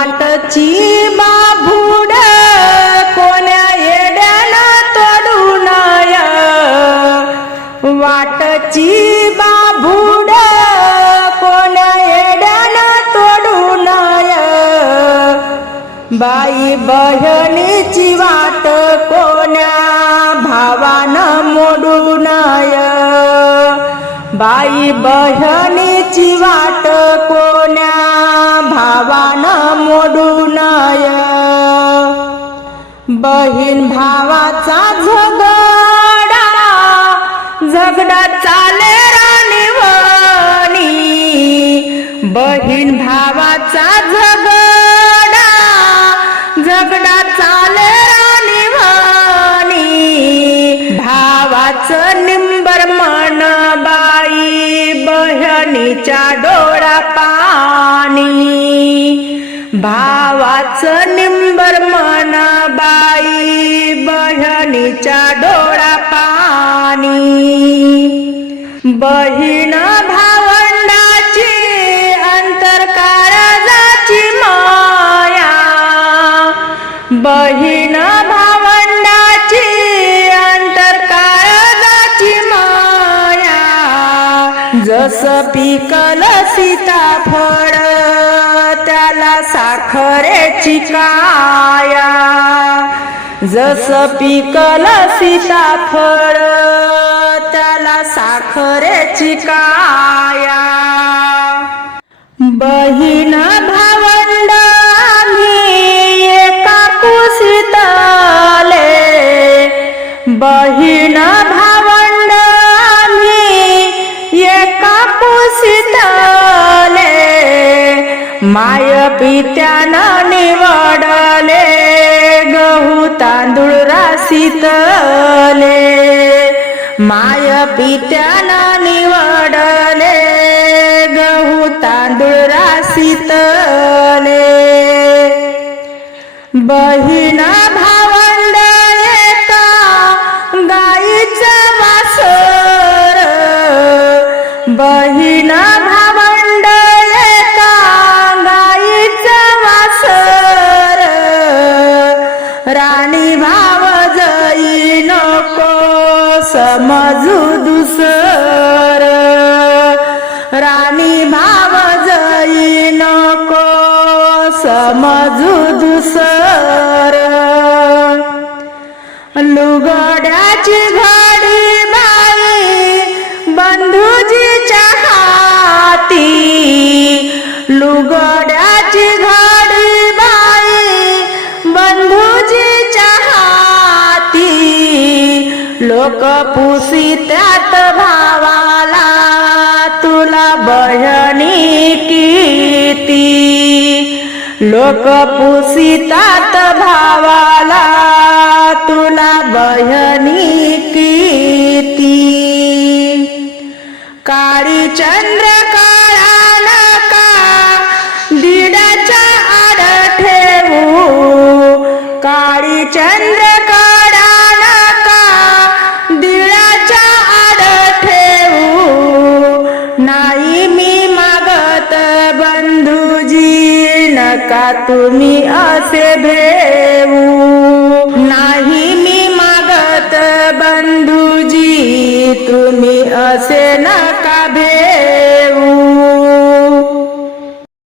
वाटची बाभुड कोण्या येड्याला तोडू नय वाटची बाभुड कोण्या येड्याला तोडू नय बाई बहिणीची वाट कोण्या भावानं मोडू नय बाई बहिणी बहीण भावाचा झगडा झगडा चाले राणीवणी बहीण भावाचा झगडा झगडा चाले राणीवणी भावाचं निंबर मन बाई बहिणीच्या डोळा पाणी. भावाचं निंबर मन बाई बहिणीच्या डोळा पाणी बहीण त्याला साखरेची काया. जस पिकल सीताफळ त्याला साखरेची काया. बहीण भावंड आम्ही एका बहीण भावंड आम्ही एका कुशीतले. माय पित्याना निवडले गहू तांदूळ रासितले माय पित्याना निवडले गहू तांदूळ रासितले बहीण भावंड एका गाईचं वासर? बहीण भा समजू दुसर. राणी भाव जाई नको समजू दुसर. लोक पुसी त्यात भावाला तुला बहिणी किती? लोक पुसितात भावाला तुला बहिणी किती? काळी चंद्र काळा आड ठेवू. काळी चंद्र नका तुम्ही असे भेऊ नाही मी मागत बंधुजी तुम्ही असे नका